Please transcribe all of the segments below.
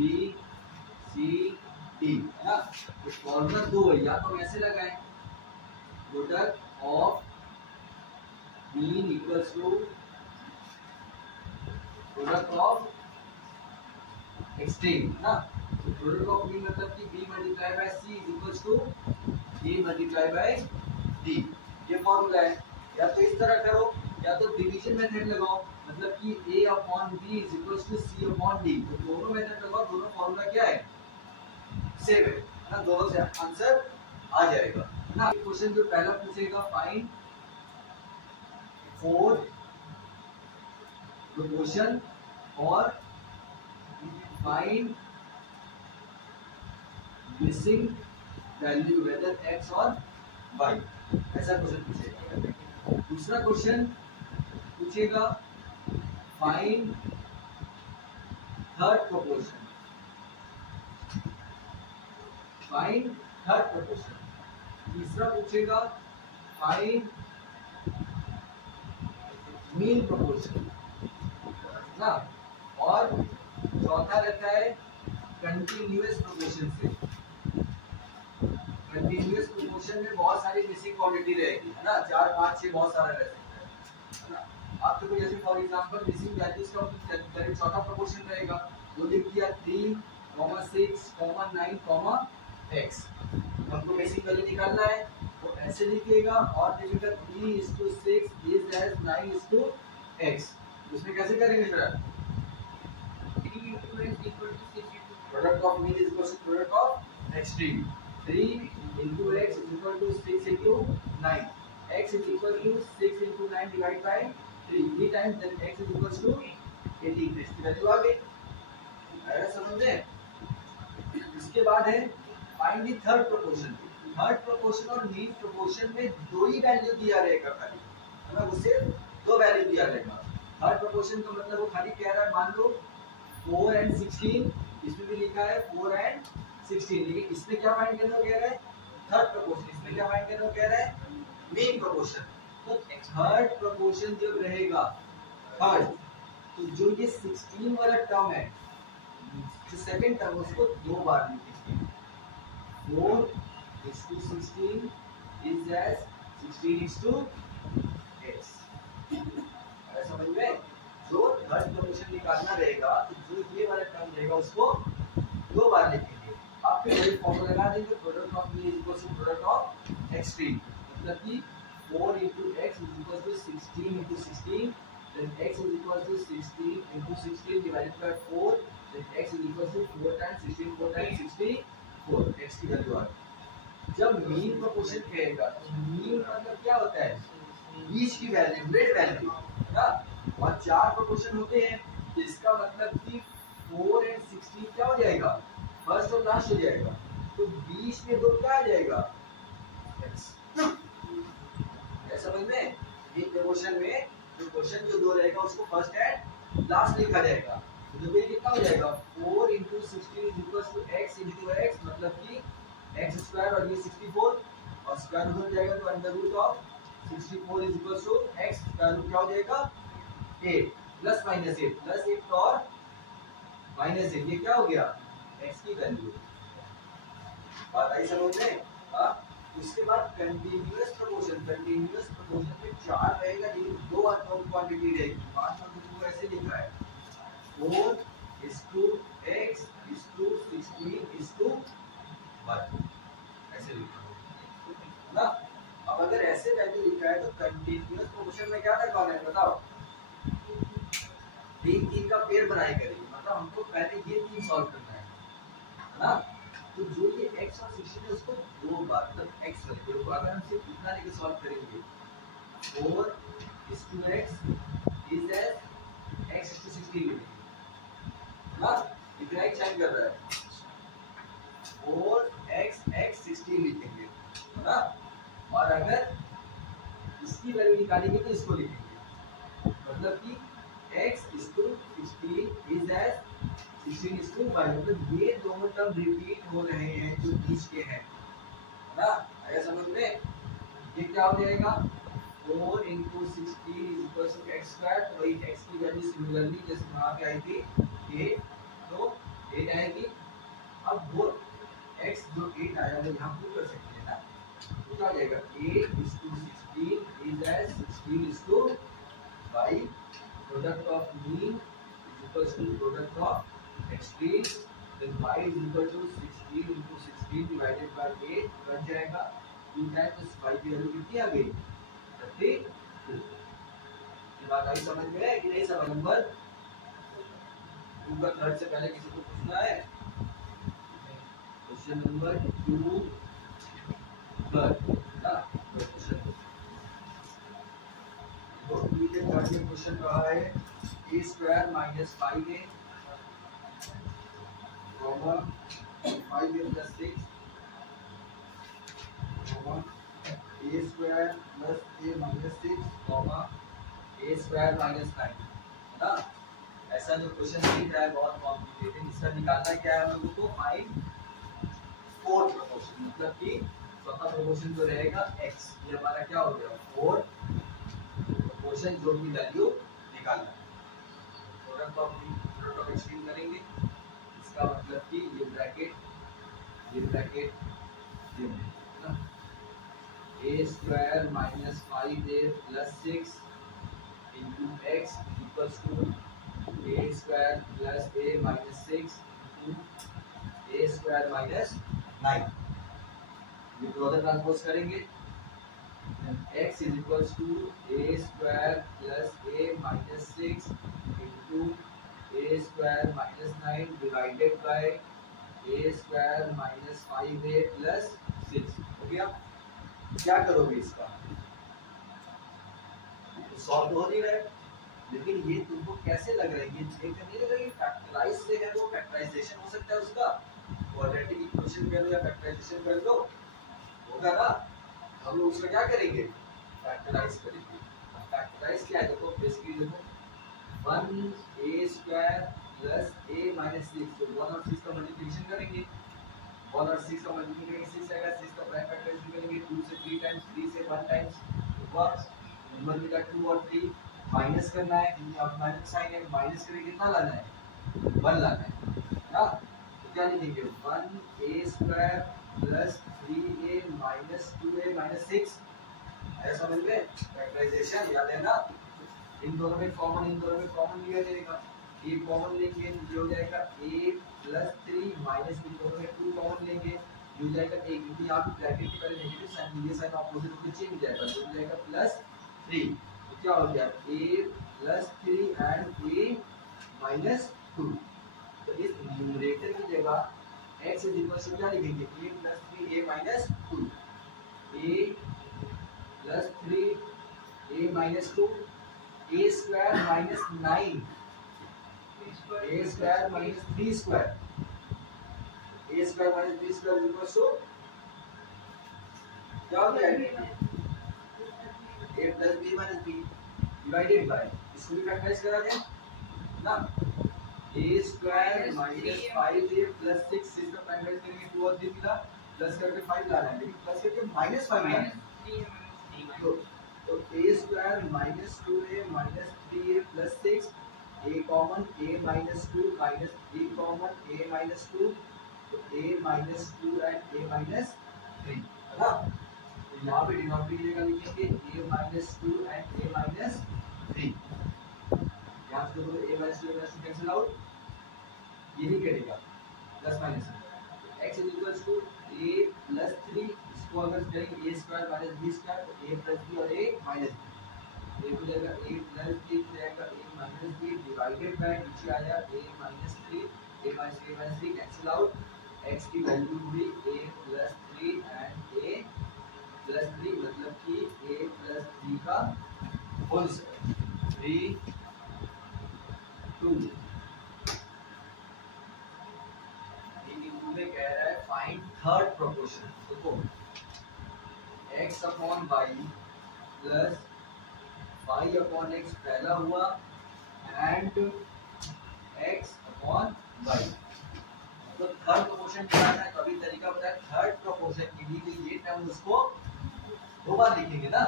B C D है ना। तो फॉर्मूला दो है, या तो ऐसे लगाएं product of mean equals to product of extreme ना। तो प्रोडक्ट ऑफ मीन मतलब कि B multiply by C is equals to A multiply by D, ये फॉर्मूला है। या तो इस तरह करो या तो डिवीजन मेथड लगाओ, मतलब कि a upon b is equals to c upon d। तो दोनों मेथड लगाओ, दोनों फॉर्मूला क्या है, सेम है ना, दोनों से आंसर आ जाएगा ना। क्वेश्चन जो पहला पूछेगा फाइंड 4 प्रोपोर्शन और find missing value whether x और y, ऐसा क्वेश्चन पूछेगा। दूसरा क्वेश्चन पूछेगा find third proportion, find third proportion. तीसरा पूछेगा फाइंड मीन प्रोपोर्शन ना। और चौथा रहता है कंटिन्यूअस प्रोपोर्शन से। कंटिन्यूअस प्रोपोर्शन में बहुत सारी मिसिंग क्वांटिटी रहेगी है ना, 4 5 6 बहुत सारा रह सकता है ना। आप देखो जैसे फॉर एग्जांपल मिसिंग वैल्यूज का करीब चौथा प्रोपोर्शन रहेगा, वो लिख दिया 3, 6, 9, x। हमको मिसिंग वैल्यू निकालना है, तो ऐसे लिखिएगा और लिखिएगा 3:6 is as 9:x। इसमें कैसे करेंगे sir, product of mean is equal to product of extreme. 3 into x is equal to 6 into 9, x is equal to 6 into 9 divided by 3 times, then x is equal to 18। इसकी value आ गई, अरे समझे। इसके बाद है find the third proportion. Third proportion और mean proportion में दो ही वैल्यू दिया रहेगा खाली, मतलब उससे दो वैल्यू दिया रहेगा। थर्ड प्रोपोर्शन का मतलब वो खाली कह रहा है, मान लो 4 and 16, इसमें भी लिखा है 4 and 16, लेकिन इसमें क्या फाइंड करना कह रहा है, थर्ड प्रोपोर्शन। इसमें क्या फाइंड करना कह रहा है, मीन प्रोपोर्शन। तो थर्ड प्रोपोर्शन जब रहेगा थर्ड, तो जो ये 16 वाला टर्म है, जो सेकंड टर्म, उसको दो बार लिखेंगे। 4:16 is as 16:x। समझ में, जो थर्ड प्रोपोर्शन निकालना रहेगा, तो जो ये वाला टर्म रहेगा उसको दो बार लिखेंगे। आप फिर वही फॉर्मूला लगा देंगे, product of mean is equal to product of extreme, मतलब कि 4 into x is equal to 16 into 16, then x is equal to 16 into 16 divided by 4, then x is equal to 4 times 16, 4 times 64, x की value आ गई। जब mean proportion कहेगा, तो mean मतलब क्या होता है, बीच की वैल्यू, मिड वैल्यू है ना। और चार प्रोपोर्शन होते हैं, तो इसका मतलब कि 4 and 16 क्या हो जाएगा, फर्स्ट और लास्ट हो जाएगा, तो बीच में दो क्या आ जाएगा, समझ में। ये प्रोपोर्शन में प्रोपोर्शन जो दो रहेगा उसको फर्स्ट एंड लास्ट लिखा जाएगा। तो ये कितना हो जाएगा, 4 into 16 is equal to x into x, मतलब कि x स्क्वायर और ये 64 और स्क्वायर रूट हो जाएगा, तो under root of 64 is equal to x, square root क्या हो जाएगा 8 प्लस माइनस 8 प्लस 8 और माइनस 8, ये क्या हो गया, x की वैल्यू। बात आई समझ में। उसके बाद कंटीन्यूअस प्रोपोर्शन। कंटीन्यूअस प्रोपोर्शन में चार रहेगा, लेकिन दो अननोन क्वांटिटी रहेगी। पांच क्वांटिटी को ऐसे लिखा है 4:x 16:1, ऐसे लिखा है ना। अब अगर ऐसे वैल्यू लिखा है, तो कंटीन्यूअस प्रोपोर्शन में क्या रखा है बताओ, 3 का पेयर बनाए करेंगे, मतलब हमको पहले ये 3 सॉल्व करना है ना। तो जो ये x और 16 है, उसको दो बार, मतलब x वैल्यू को अगर हम सिर्फ इतना लेके सॉल्व करेंगे, 4:x is as x:16 लिखेंगे ना, इतना ही चेक कर रहा है, 4x 16 लिखेंगे ना। और अगर इसकी वैल्यू निकालेंगे तो इसको लिखेंगे, मतलब कि x 16 is as 16:5, मतलब ये दोनों टर्म रिपीट हो रहे हैं जो बीच के हैं ना। आया समझ में। ये क्या हो जाएगा, 4 into 16 is equal to x square, तो वही x की वैल्यू सिमिलरली जैसे वहाँ पे आई थी 8, तो 8 आएगी पहले यहाँ प्रूव कर सकते हैं ना। तो क्या हो जाएगा 8:16 is as 16:5 product of mean is equals to product of extremes, then y is equal to 16 into 16 divided by 8 बन जाएगा 2 times y की वैल्यू कितनी आ गई 32। ये बात आई समझ में है कि नहीं? समझ नंबर 2 का थर्ड से पहले किसी को पूछना है? क्वेश्चन नंबर 2 थर्ड ना क्वेश्चन तो ये थर्ड में क्वेश्चन रहा है a square minus 5a comma 5a plus 6 comma a square plus a minus 6 comma a square minus 9 है ना। ऐसा जो क्वेश्चन दिख रहा है बहुत कॉम्प्लिकेटेड, इसका निकालना क्या है हम लोगों को? फाइंड फोर्थ प्रोपोर्शन, मतलब कि चौथा प्रोपोर्शन जो रहेगा x, ये हमारा क्या हो गया फोर्थ प्रोपोर्शन जो भी वैल्यू निकालना है। प्रोडक्ट ऑफ एक्सट्रीम करेंगे, इसका मतलब कि ये ब्रैकेट ये ना a square minus 5a plus 6 into x equals to a square plus a minus 6 into a square minus 9। ये प्रोडक्ट ट्रांसपोज करेंगे x is equals to a square plus a minus 6 into a square minus 9 divided by a square minus 5a plus 6 हो गया। क्या करोगे इसका? Solve हो नहीं रहा है, लेकिन ये तुमको कैसे लग रहा है? ये देख कर नहीं लग रहा है फैक्टराइज से है, वो फैक्टराइजेशन हो सकता है उसका, क्वाड्रेटिक इक्वेशन कर लो या फैक्टराइजेशन कर लो, होगा ना। हम लोग उसका क्या करेंगे? फैक्टराइज करेंगे। फैक्टराइज क्या है? देखो बेसिकली देखो 1a square plus a minus 6, तो 1 और 6 का मल्टीप्लिकेशन करेंगे, 1 और 6 का मल्टीप्लिकेशन 6 आएगा, 6 का प्राइम फैक्टराइज करेंगे 2 से 3 टाइम्स, 3 से 1 टाइम्स, वर्क्स नंबर मिला 2 और 3 माइनस करना है, क्योंकि अब माइनस साइन है, माइनस करके कितना लाना है? 1 लाना है ना। तो क्या लिखेंगे 1a square plus 3a minus 2a minus 6, ऐसा समझ में फैक्टराइजेशन याद है ना। इन दोनों में कॉमन लिया जाएगा, ये कॉमन लेंगे ये हो जाएगा a प्लस 3 माइनस इन दोनों में 2 कॉमन लेंगे ये हो जाएगा 1, क्योंकि यहाँ पे ब्रैकेट के पहले नेगेटिव साइन, ये साइन ऑपोजिट होकर चेंज हो जाएगा, तो हो जाएगा प्लस 3। तो क्या हो गया a plus 3 and a minus 2। तो इस न्यूमरेटर की जगह x इज इक्वल टू क्या लिखेंगे? a plus 3 a minus 2, a plus 3 a minus 2, a square minus 9, a square minus 3 square, a square minus 3 square equal to क्या हो जाएगा? a plus b minus b divided by, इसको भी factorise करा जाए ना, a square minus 5a plus 6, 6 का factorise करेंगे 2 और 3 मिला, प्लस करके 5 लाना है, लेकिन प्लस करके माइनस 5 लाना है। तो a square minus 2a minus 3a plus 6, a common a minus 2 minus b common a minus 2, तो a minus 2 and a minus 3 है ना। तो यहाँ पे डिनोमिनेटर की जगह लिखेंगे a minus 2 and a minus 3। यहाँ से देखो a माइनस 2 कैंसिल आउट, ये नहीं कटेगा plus minus, x is equals to a plus 3, इसको अगर करेंगे a square minus b square, तो a प्लस b और a माइनस b, a हो जाएगा a प्लस b हो जाएगा a minus b divided bye नीचे आया a minus 3, a minus 3 cancel out, x की वैल्यू हुई a plus 3 and a plus 3, मतलब कि a प्लस 3 का होल स्क्वायर 3 2 में कह रहा है फाइंड थर्ड प्रोपोर्शन। देखो x upon y plus y upon x पहला हुआ एंड x अपॉन y, तो थर्ड प्रोपोर्शन बनाना है, कभी तरीका बताया थर्ड प्रोपोर्शन के लिए ये टर्म उसको दो बार लिखेंगे ना,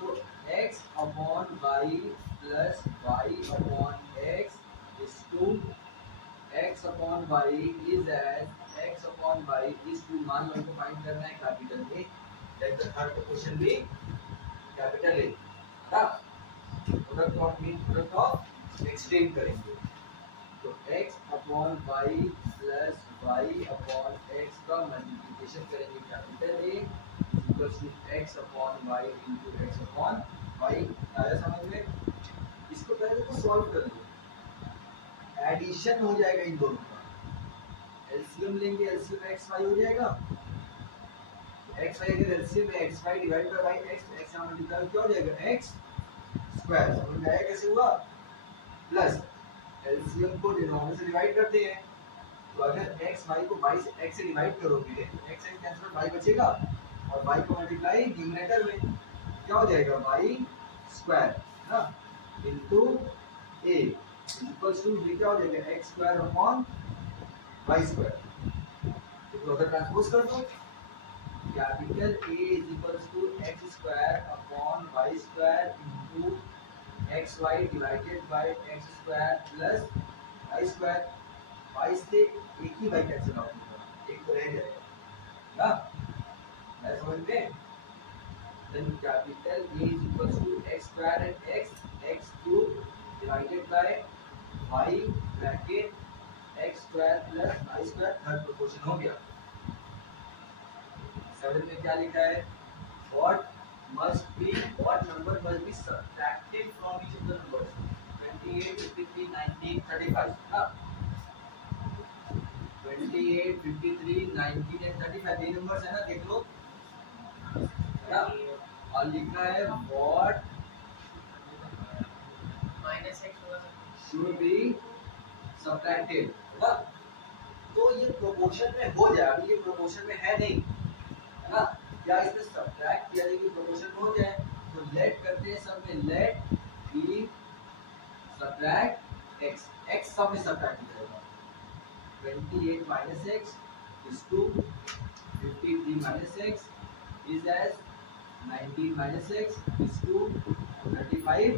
तो x upon y plus y upon x is 2, x upon y is as x upon upon y is to मान वन को फाइंड करना है capital A, then the third proportion भी कैपिटल A, ना product of mean product of extreme करेंगे तो x upon y plus y upon x का multiplication करेंगे capital A equals to x upon y into x upon y। आया समझ में? इसको पहले तो सॉल्व कर लो, एडिशन हो जाएगा इन दोनों का, एलसीएम लेंगे, एलसीएम एक्स वाई हो जाएगा, एक्स वाई अगर एलसीएम में x y divide by y x, x यहाँ मल्टीप्लाई क्या हो जाएगा एक्स स्क्वायर, समझ में आया कैसे हुआ? प्लस एलसीएम को डिनोमिनेटर से डिवाइड करते हैं तो अगर एक्स वाई को वाई से एक्स से डिवाइड करोगे एक्स एक्स कैंसिल वाई बचेगा और वाई को मल्टीप्लाई न्यूमरेटर में क्या हो जाएगा वाई स्क्वायर ना इनटू ए इक्वल्स टू ये क्या हो जाएगा x square upon y square. तो अगर ट्रांसपोज कर दो capital A is equals to x square upon y square into x y divided by x square plus y square. Y से एक ही वाई कैंसिल आउट होगा, एक तो रह जाएगा ना, है समझ में? Then capital A is equals to x square and x cube divided by y bracket x square plus y square, third proportion हो गया। 7 में क्या लिखा है? what number must be subtracted from each of the numbers 28 53 19 35 ना 28 53 19 and 35 ये numbers है ना, देख लो ना, और लिखा है what should be subtracted ना, तो ये प्रोपोर्शन में हो जाए, अभी ये प्रोपोर्शन में है नहीं है ना, या इसमें सब्ट्रैक्ट किया जाए कि प्रोपोर्शन में हो जाए तो लेट करते हैं सब में, let b subtract x, x सब में सब्ट्रैक्ट हो जाएगा 28 minus x is 2 53 minus x is as 19 minus x is 2 35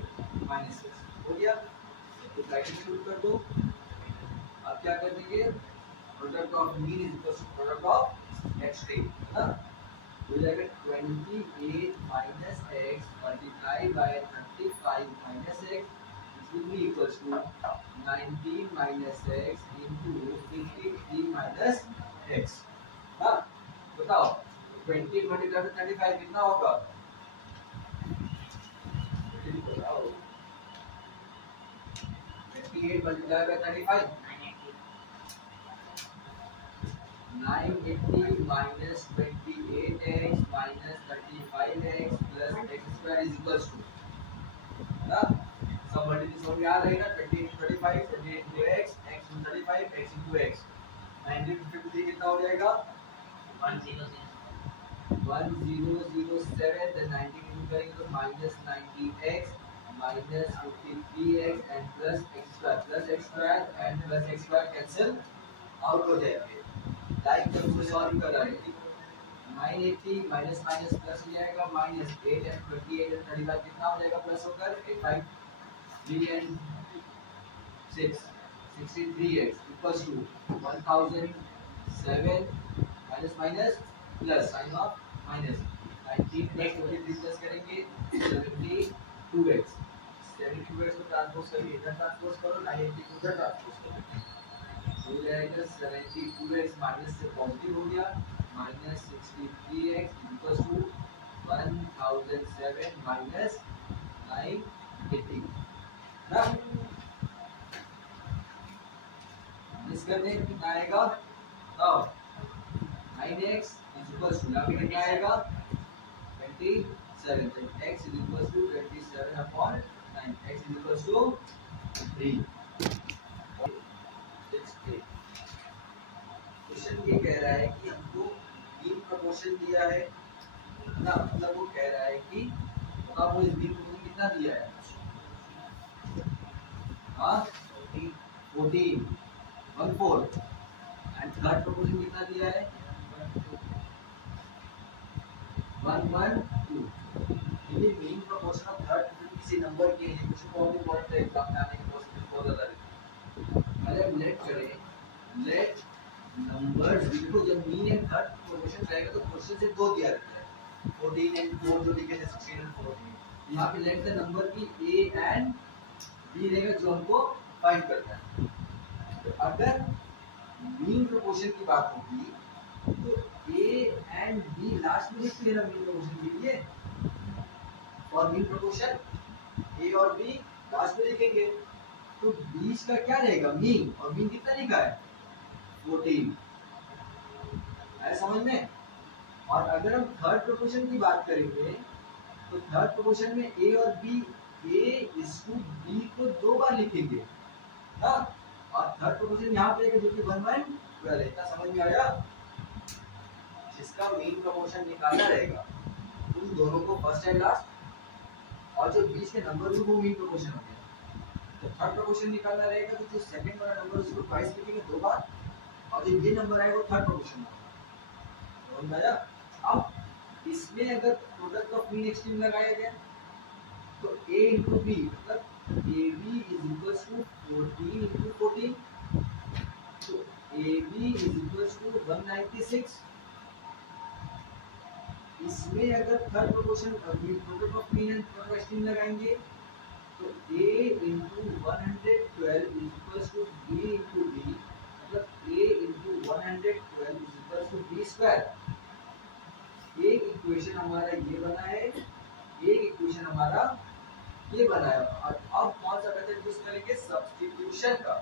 minus x हो गया। तो ब्रैकेट शुरू कर दो, अब क्या कर देंगे product of mean is equal to product of extreme ना, हो जाएगा 28 minus x multiplied by 35 minus x which will be equals to 19 minus x into 53 minus x ना, बताओ 20 multiplied by 35 कितना होगा? बताओ 28 multiplied by 35 980 minus 28x minus 35x plus x square is equals to ना, सब मल्टीप्लिकेशन में आ रहेगा 28 35 28 into x x into 35 x into x 19 to 53 कितना हो जाएगा 1007, then 19 into करेंगे तो minus 19x minus 53x and plus x square and plus x square cancel out हो जाएगा। लाइक जब उसे सॉल्व कर रहे हैं 980 माइनस माइनस प्लस हो जाएगा माइनस 8 and 28 and 35 कितना हो जाएगा प्लस होकर 85 3 and 6 63x equals to 1007 minus minus plus sign of minus 19 plus 23 plus करेंगे 72x 72x को ट्रांसपोज करिए, इधर ट्रांसपोज करो 980 को उधर ट्रांसपोज करो हो जाएगा 72x माइनस से पॉजिटिव हो गया minus 63x equals to 1007 minus 980 ना, मिस करने कितना आएगा? 9x इक्वल्स टू यहाँ पे कितना आएगा 27, तो x equals to 27 upon 9, x equals to 3। Question ये कह रहा है कि हमको बीम प्रोपोर्शन दिया है ना, मतलब वो कह रहा है कि वो इस बीम प्रोपोर्शन कितना दिया है? हाँ 14 1/4 एंड थर्ड प्रोपोर्शन कितना दिया है 1/2। ये मेन प्रोपोर्शन ऑफ थर्ड किसी नंबर के लिए कुछ बहुत इंपॉर्टेंट है, एग्जाम में आने के पॉसिबिलिटी बहुत ज्यादा रहती है। पहले हम लेट करें, लेट नंबर्स देखो, जब मीन एंड थर्ड प्रोपोर्शन रहेगा तो क्वेश्चन से दो दिया रहता है, 14 एंड 4 जो लिखे थे 16 एंड 14। यहाँ पे लेट द नंबर की ए एंड बी रहेगा जो हमको फाइंड करना है। तो अगर मीन प्रोपोर्शन की बात होगी तो ए एंड बी लास्ट में लिखते हैं ना मीन प्रोपोर्शन के लिए, और मीन प्रोपोर्शन ए और बी लास्ट में लिखेंगे। तो 20 का क्या रहेगा मीन, और मीन कितना लिखा है 14, है समझ में। और अगर हम थर्ड प्रोपोर्शन की बात करेंगे तो थर्ड प्रोपोर्शन में ए और बी, ए इस टू बी को दो बार लिखेंगे ना, और थर्ड प्रोपोर्शन यहाँ पे जो कि 1 1 12 है। इतना समझ में आया। जिसका मीन प्रोपोर्शन निकालना रहेगा उन दोनों को फर्स्ट एंड लास्ट, और जो बीच के नंबर वो मीन प्रोपोर्शन हो गया। तो थर्ड प्रोपोर्शन निकालना रहेगा तो जो सेकंड वाला नंबर उसको ट्वाइस लिखेंगे दो बार, और जो ये नंबर आएगा वो थर्ड प्रोपोर्शन होगा। समझ आया। अब इसमें अगर प्रोडक्ट ऑफ मीन एक्सट्रीम लगाया गया तो a into b मतलब ab is equals to 14 into 14, तो ab is equals to 196। इसमें अगर third proportion product of mean and product of extreme लगाएंगे तो a into 112 is equals to b into b मतलब a into 112 is equals to b square। एक equation हमारा ये बना है, एक इक्वेशन हमारा ये बना है। और अब कौन सा मेथड यूज करेंगे, सब्स्टिट्यूशन का,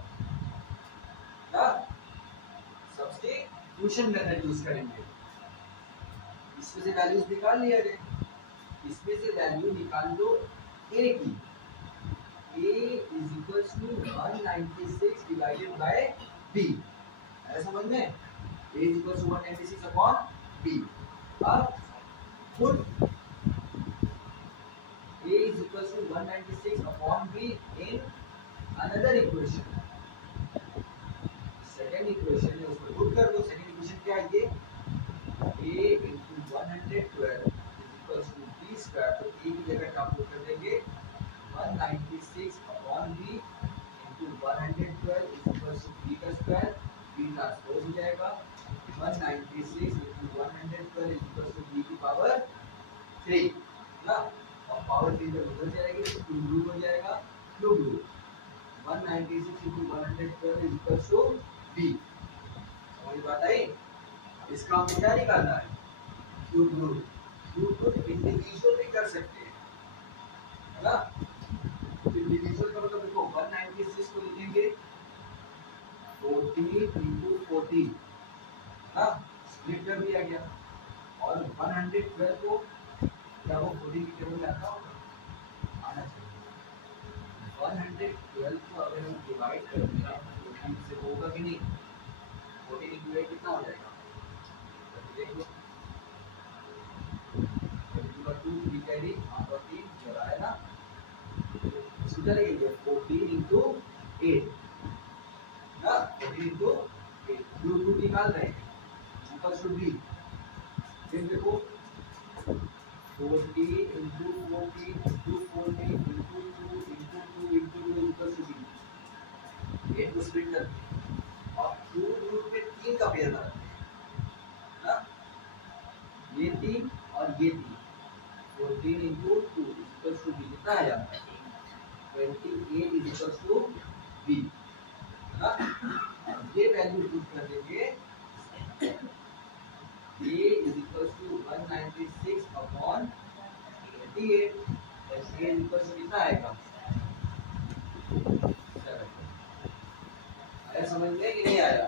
ना सब्स्टिट्यूशन मेथड यूज करेंगे। इसमें से वैल्यूज निकाल लिया जाए, इसमें से वैल्यू निकाल लो a की, a is equals to 196 divided by b, है समझ में। a is equals to 196 upon b। अब put a is equals to 196 upon b in another equation, second equation है उसको पुट कर दो। सेकंड इक्वेशन क्या है ये, a into 112 is equals to b square, तो a की जगह क्या पुट कर देंगे 196 upon b into 112 is equals to b का स्क्वायर, b ट्रांसपोज हो जाएगा 196 into 112 is equals to b की पावर 3 ना, और पावर 3 जब उधर जाएगी तो क्यूब रूट हो जाएगा, cube root 196 into 112 is equals to b। समझ बात आई। इसका हमको क्या निकालना है, cube root. Cube root individual भी कर सकते हैं, है ना। इंडिविजुअल का मतलब देखो 196 को लिखेंगे 14 into 14 ना, स्प्लिट कर दिया गया, और 112 को क्या वो 14 की टेबल में आता होगा, आना चाहिए। 112 को अगर हम डिवाइड कर दें 14 से होगा कि नहीं, 14 डिवाइड कितना हो जाएगा देख लो, 2 3 कैरी और 3 जोड़ा है ना, सीधा लगेगा 14 into 8 ना, 14 into 8 क्यूब रूट निकाल रहे हैं इक्वल्स टू b। फिर देखो 14 into 14 into 14 into 2 into 2 into 2 equals to b। 8 को स्प्लिट कर दो और क्यूब रूट में 3 का पेयर बनाते हैं ना, ये 3 और ये 3, 14 into 2 इक्वल्स टू b कितना आ जाता है 28 is equals to b ना। ये वैल्यू पुट कर देंगे a is equals to 196 upon 28, and a is equals to कितना आएगा 7। आया समझ में कि नहीं आया।